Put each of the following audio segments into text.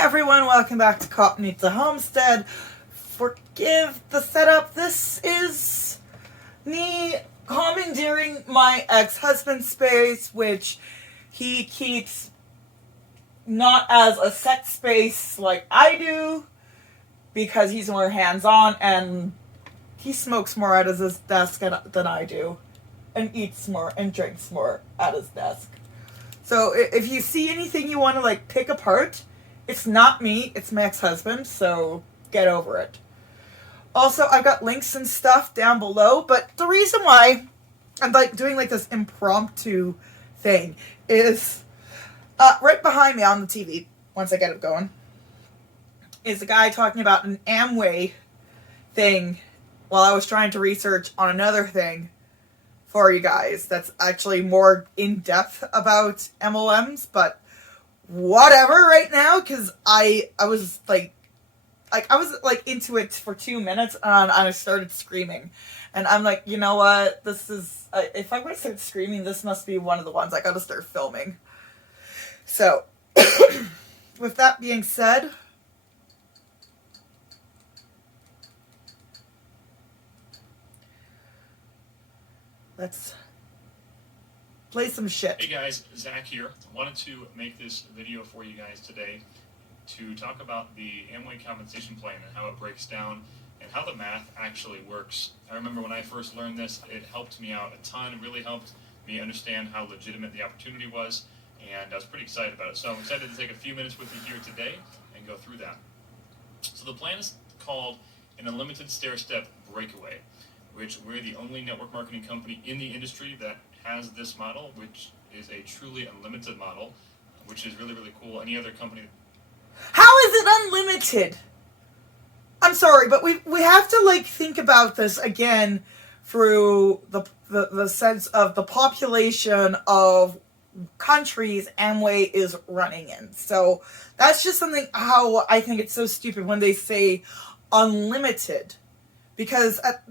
everyone, welcome back to Cop Needs a Homestead. Forgive the setup. This is me commandeering my ex-husband's space, which he keeps not as a set space like I do, because he's more hands-on and he smokes more at his desk than I do, and eats more and drinks more at his desk. So if you see anything you want to like pick apart, it's not me, it's my ex-husband, so get over it. Also, I've got links and stuff down below, but the reason why I'm like doing like this impromptu thing is right behind me on the TV, once I get it going, is a guy talking about an Amway thing while I was trying to research on another thing for you guys that's actually more in-depth about MLMs, but whatever right now, because I was into it for 2 minutes and I started screaming, and I'm like, you know what, this is if I'm gonna start screaming, this must be one of the ones I gotta start filming. So with that being said, let's play some shit. Hey guys, Zach here. I wanted to make this video for you guys today to talk about the Amway compensation plan and how it breaks down and how the math actually works. I remember when I first learned this, it helped me out a ton. It really helped me understand how legitimate the opportunity was, and I was pretty excited about it. So I'm excited to take a few minutes with you here today and go through that. So the plan is called an unlimited stair-step breakaway, which we're the only network marketing company in the industry that has this model, which is a truly unlimited model, which is really, really cool. Any other company... How is it unlimited? I'm sorry, but we have to like think about this again through the sense of the population of countries Amway is running in. So that's just something how I think it's so stupid when they say unlimited, because at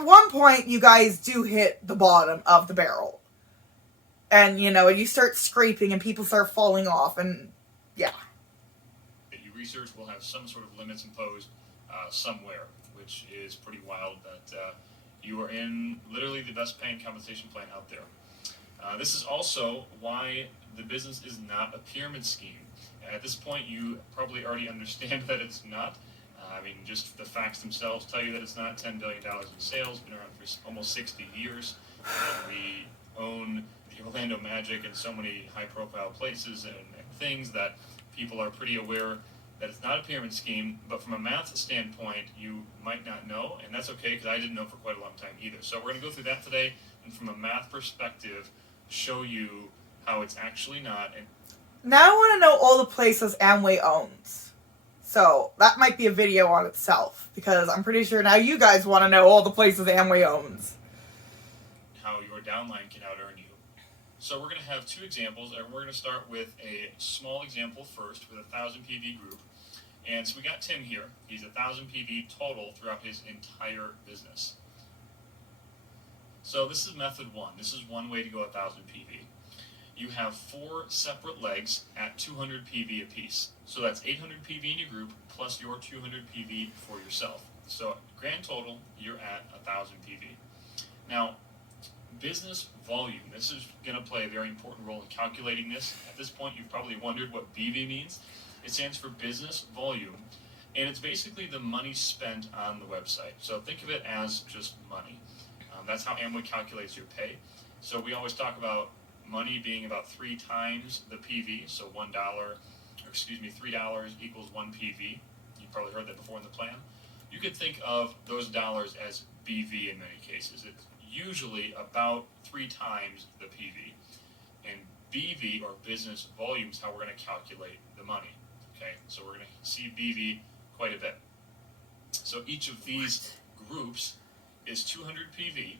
one point you guys do hit the bottom of the barrel, and you start scraping and people start falling off, and yeah. You research will have some sort of limits imposed somewhere, which is pretty wild that you are in literally the best paying compensation plan out there. This is also why the business is not a pyramid scheme. At this point, you probably already understand that it's not. I mean, just the facts themselves tell you that it's not. $10 billion in sales, been around for almost 60 years. And we own the Orlando Magic and so many high-profile places and things that people are pretty aware that it's not a pyramid scheme. But from a math standpoint, you might not know, and that's okay, because I didn't know for quite a long time either. So we're going to go through that today, and from a math perspective, show you how it's actually not. And now I want to know all the places Amway owns. So that might be a video on itself, because I'm pretty sure now you guys want to know all the places Amway owns. How your downline can out-earn you. So we're going to have two examples, and we're going to start with a small example first with 1,000 PV group. And so we got Tim here. He's 1,000 PV total throughout his entire business. So this is method one. This is one way to go 1,000 PV. You have 4 separate legs at 200 PV apiece. So that's 800 PV in your group plus your 200 PV for yourself. So grand total, you're at 1,000 PV. Now, business volume. This is going to play a very important role in calculating this. At this point, you've probably wondered what BV means. It stands for business volume, and it's basically the money spent on the website. So think of it as just money. That's how Amway calculates your pay. So we always talk about money being about 3 times the PV, so $3 equals 1 PV. You've probably heard that before in the plan. You could think of those dollars as BV in many cases. It's usually about 3 times the PV. And BV, or business volume, is how we're going to calculate the money. Okay, so we're going to see BV quite a bit. So each of these groups is 200 PV,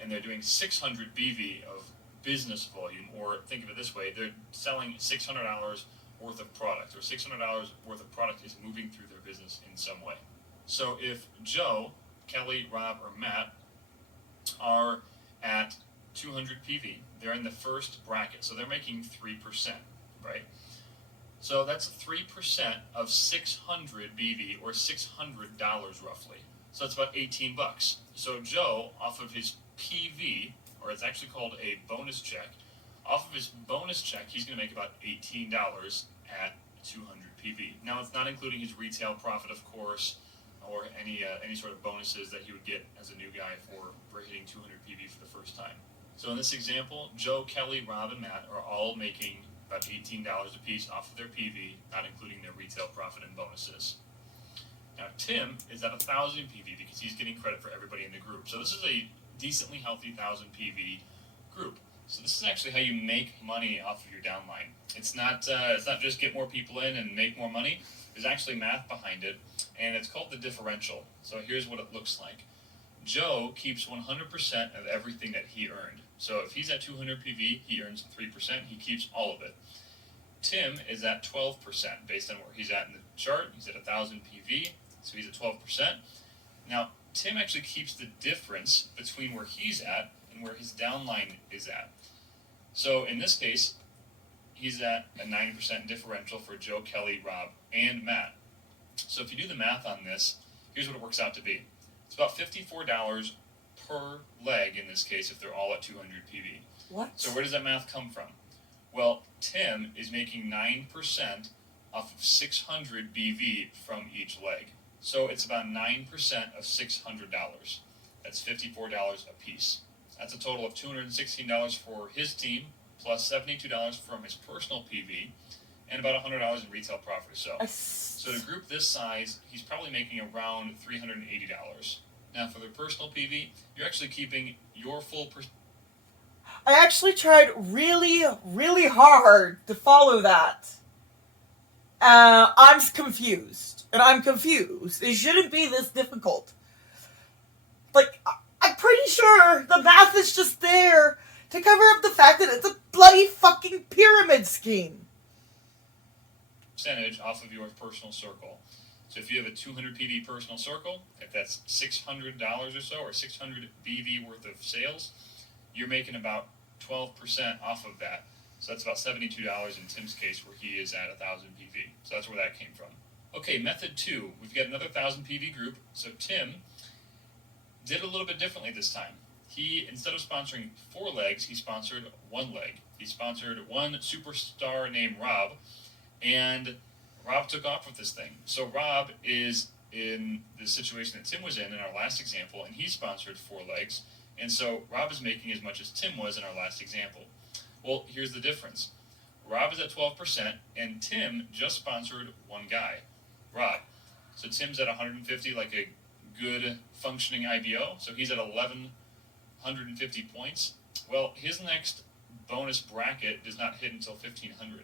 and they're doing 600 BV of business volume, or think of it this way, they're selling $600 worth of product, or $600 worth of product is moving through their business in some way. So if Joe, Kelly, Rob, or Matt are at 200 PV, they're in the first bracket, so they're making 3%, right? So that's 3% of 600 BV, or $600 roughly. So that's about 18 bucks. So Joe, off of his PV, or it's actually called a bonus check, off of his bonus check, he's going to make about $18 at 200 PV. Now, it's not including his retail profit, of course, or any sort of bonuses that he would get as a new guy for hitting 200 PV for the first time. So in this example, Joe, Kelly, Rob, and Matt are all making about $18 a piece off of their PV, not including their retail profit and bonuses. Now, Tim is at 1,000 PV because he's getting credit for everybody in the group. So this is a decently healthy 1,000 PV group. So this is actually how you make money off of your downline. It's not just get more people in and make more money. There's actually math behind it, and it's called the differential. So here's what it looks like. Joe keeps 100% of everything that he earned. So if he's at 200 PV, he earns 3%. He keeps all of it. Tim is at 12% based on where he's at in the chart. He's at 1,000 PV, so he's at 12%. Now, Tim actually keeps the difference between where he's at and where his downline is at. So in this case, he's at a 90% differential for Joe, Kelly, Rob, and Matt. So if you do the math on this, here's what it works out to be. It's about $54 per leg in this case if they're all at 200 PV. What? So where does that math come from? Well, Tim is making 9% off of 600 BV from each leg. So it's about 9% of $600. That's $54 a piece. That's a total of $216 for his team, plus $72 from his personal PV, and about $100 in retail profit or so. So to group this size, he's probably making around $380. Now for the personal PV, you're actually keeping your full I actually tried really, really hard to follow that. I'm confused. And I'm confused. It shouldn't be this difficult. Like, I'm pretty sure the math is just there to cover up the fact that it's a bloody fucking pyramid scheme. Percentage off of your personal circle. So if you have a 200 PV personal circle, if that's $600 or so, or 600 BV worth of sales, you're making about 12% off of that. So that's about $72 in Tim's case, where he is at 1,000 PV. So that's where that came from. Okay, method 2. We've got another 1,000 PV group. So Tim did a little bit differently this time. He, instead of sponsoring 4 legs, he sponsored 1 leg. He sponsored one superstar named Rob, and Rob took off with this thing. So Rob is in the situation that Tim was in our last example, and he sponsored 4 legs. And so Rob is making as much as Tim was in our last example. Well, here's the difference. Rob is at 12%, and Tim just sponsored 1 guy, Rob. So Tim's at 150, like a good functioning IBO. So he's at 1,150 points. Well, his next bonus bracket does not hit until 1,500.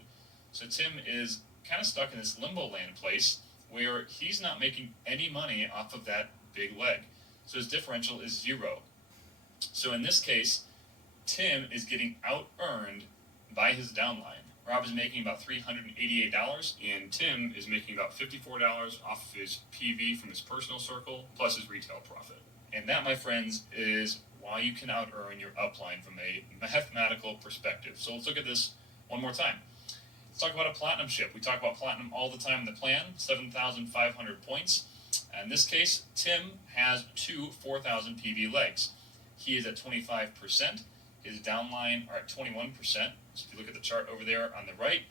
So Tim is kind of stuck in this limbo land place where he's not making any money off of that big leg. So his differential is 0. So in this case, Tim is getting out-earned by his downline. Rob is making about $388, and Tim is making about $54 off of his PV from his personal circle, plus his retail profit. And that, my friends, is why you can out-earn your upline from a mathematical perspective. So let's look at this one more time. Let's talk about a platinum ship. We talk about platinum all the time in the plan, 7,500 points. In this case, Tim has 2 4,000 PV legs. He is at 25%. His downline are at 21%. So if you look at the chart over there on the right,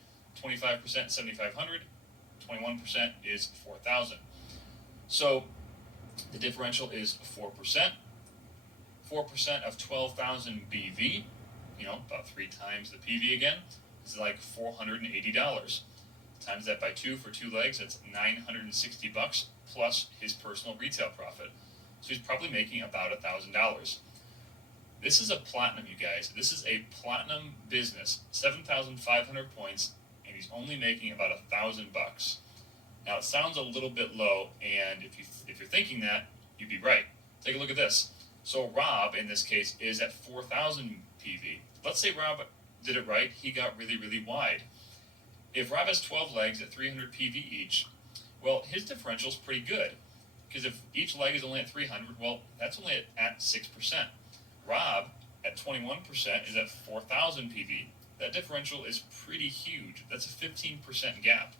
25% 7,500, 21% is 4,000. So the differential is 4%. 4% of 12,000 BV, about 3 times the PV again, is like $480. Times that by 2 for 2 legs, that's $960 plus his personal retail profit. So he's probably making about $1,000. This is a platinum, you guys. This is a platinum business, 7,500 points, and he's only making about $1,000. Now it sounds a little bit low, and if you're thinking that, you'd be right. Take a look at this. So Rob, in this case, is at 4,000 PV. Let's say Rob did it right. He got really, really wide. If Rob has 12 legs at 300 PV each, well, his differential is pretty good. Because if each leg is only at 300, well, that's only at 6%. Rob, at 21%, is at 4,000 PV. that differential is pretty huge. That's a 15% gap.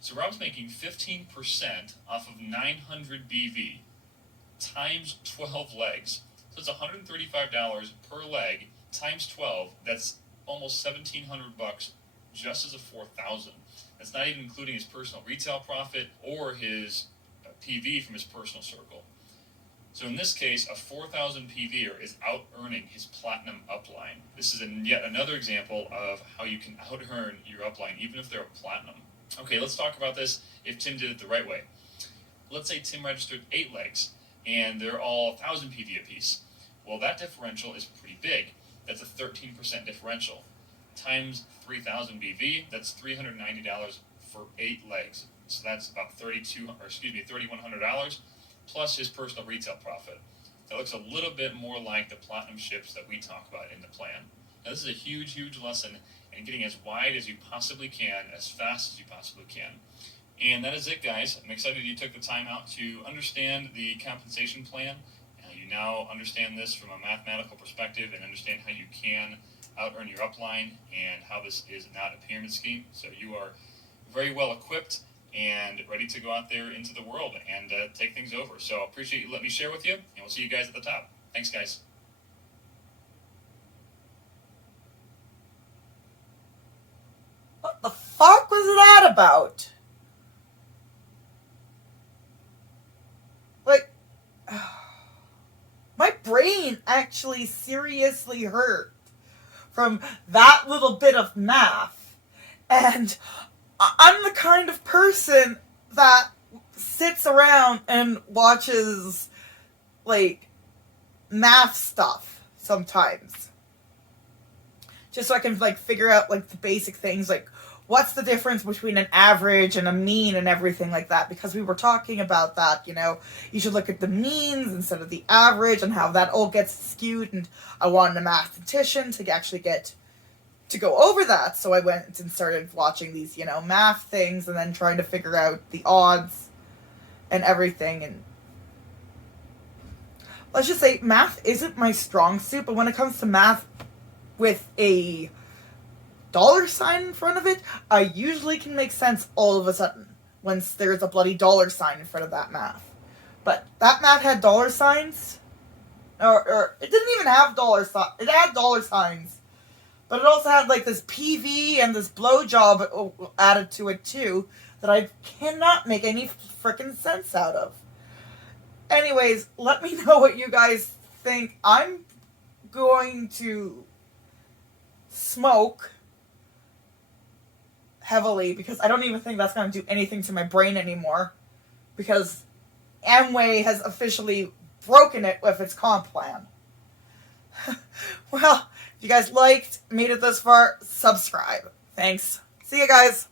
So Rob's making 15% off of 900 BV times 12 legs. So it's $135 per leg times 12. That's almost $1,700 just as a 4,000. That's not even including his personal retail profit or his PV from his personal circle. So in this case, a 4,000 PVer is out earning his platinum upline. This is yet another example of how you can out earn your upline even if they're a platinum. Okay, let's talk about this if Tim did it the right way. Let's say Tim registered 8 legs and they're all 1,000 PV apiece. Well, that differential is pretty big. That's a 13% differential. Times 3,000 BV, that's $390 for 8 legs. So that's about $3,100 plus his personal retail profit. That looks a little bit more like the platinum ships that we talk about in the plan. Now, this is a huge, huge lesson in getting as wide as you possibly can, as fast as you possibly can. And that is it, guys. I'm excited you took the time out to understand the compensation plan. You now understand this from a mathematical perspective and understand how you can out-earn your upline and how this is not a pyramid scheme. So you are very well equipped and ready to go out there into the world and take things over. So I appreciate you letting me share with you, and we'll see you guys at the top. Thanks, guys. What the fuck was that about? Like, my brain actually seriously hurt from that little bit of math. And I'm the kind of person that sits around and watches, like, math stuff sometimes. Just so I can, like, figure out, like, the basic things, like, what's the difference between an average and a mean and everything like that? Because we were talking about that, you know. You should look at the means instead of the average and how that all gets skewed. And I wanted a mathematician to actually get to go over that. So I went and started watching these, you know, math things and then trying to figure out the odds and everything. And let's just say math isn't my strong suit, but when it comes to math with a dollar sign in front of it, I usually can make sense all of a sudden once there's a bloody dollar sign in front of that math. But that math had dollar signs, or it didn't even have dollar signs. It had dollar signs, but it also had like this PV and this blowjob added to it too that I cannot make any freaking sense out of. Anyways, let me know what you guys think. I'm going to smoke heavily because I don't even think that's going to do anything to my brain anymore, because Amway has officially broken it with its comp plan. Well, if you guys made it this far, subscribe. Thanks. See you guys.